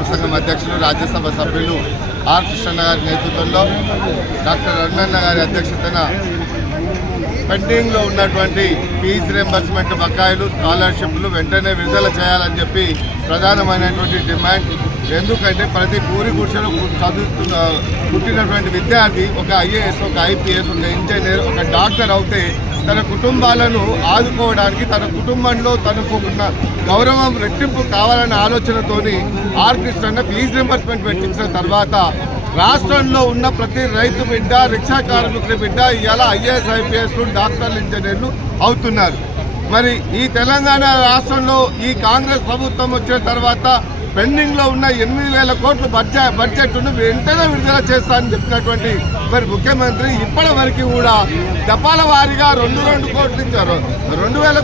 సంక్షేమ సంఘం అధ్యక్షులు రాజ్యసభ సభ్యులు ఆర్ కృష్ణన్న గారి నేతృత్వంలో డాక్టర్ రమణన్న గారి అధ్యక్షతన పెండింగ్లో ఉన్నటువంటి ఫీజు రింబర్స్మెంట్ బకాయిలు స్కాలర్షిప్లు వెంటనే విడుదల చేయాలని చెప్పి ప్రధానమైనటువంటి డిమాండ్. ఎందుకంటే ప్రతి పూరి గుడిసెలో పుట్టినటువంటి విద్యార్థి ఒక ఐఏఎస్, ఒక ఐపీఎస్, ఒక ఇంజనీర్, ఒక డాక్టర్ అవుతే తన కుటుంబాలను ఆదుకోవడానికి, తన కుటుంబంలో తనకు ఉన్న గౌరవం రెట్టింపు కావాలనే ఆలోచనతోని ఆర్ కృష్ణన్న ఫీజు రింబర్స్మెంట్ పెట్టించిన తర్వాత రాష్ట్రంలో ఉన్న ప్రతి రైతు బిడ్డ, రిక్షా కార్మికుల బిడ్డ ఇవాళ ఐఏఎస్, ఐపీఎస్లు, డాక్టర్లు, ఇంజనీర్లు అవుతున్నారు. మరి ఈ తెలంగాణ రాష్ట్రంలో ఈ కాంగ్రెస్ ప్రభుత్వం వచ్చిన తర్వాత పెండింగ్లో ఉన్న 8,000 కోట్ల బడ్జెట్ను వెంటనే విడుదల చేస్తానని చెప్పినటువంటి మరి ముఖ్యమంత్రి ఇప్పటి వరకు కూడా దఫాల వారీగా 2 కోట్లు ఇచ్చారు. 2,000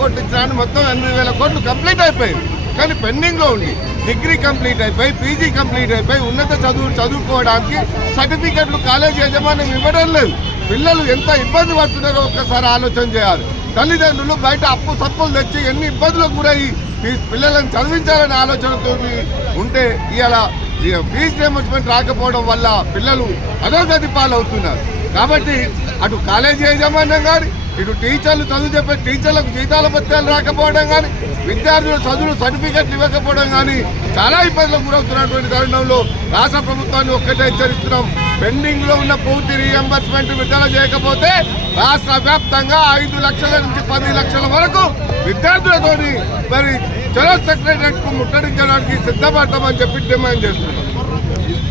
కోట్లు ఇచ్చారని మొత్తం 8,000 కోట్లు కంప్లీట్ అయిపోయింది. కానీ పెండింగ్లో ఉంది. డిగ్రీ కంప్లీట్ అయిపోయి, పీజీ కంప్లీట్ అయిపోయి, ఉన్నత చదువుకోవడానికి సర్టిఫికెట్లు కాలేజీ యజమాని ఇవ్వడం లేదు. పిల్లలు ఎంత ఇబ్బంది పడుతున్నారో ఒక్కసారి ఆలోచన చేయాలి. తల్లిదండ్రులు బయట సప్పులు తెచ్చి ఎన్ని ఇబ్బందులకు గురయ్యి పిల్లలను చదివించాలనే ఆలోచనతో ఉంటే ఇవాళ ఫీజు రియంబర్స్మెంట్ రాకపోవడం వల్ల పిల్లలు అధోగతి పాలవుతున్నారు. కాబట్టి అటు కాలేజీ యాజమాన్యం కానీ, ఇటు టీచర్లు చదువు చెప్పే టీచర్లకు జీతాల భత్యాలు రాకపోవడం కానీ, విద్యార్థుల చదువులు సర్టిఫికెట్లు ఇవ్వకపోవడం కానీ చాలా ఇబ్బందులకు గురవుతున్నటువంటి తరుణంలో రాష్ట్ర ప్రభుత్వాన్ని ఒక్కటే హెచ్చరిస్తున్నాం. పెండింగ్లో ఉన్న పూర్తి రీఎంబర్స్మెంట్ విడుదల చేయకపోతే రాష్ట్ర వ్యాప్తంగా 5 లక్షల నుంచి 10 లక్షల వరకు విద్యార్థులతోని మరి చలో సెక్రటరీకి ముట్టడించడానికి సిద్ధపడతామని చెప్పి డిమాండ్ చేస్తున్నాం.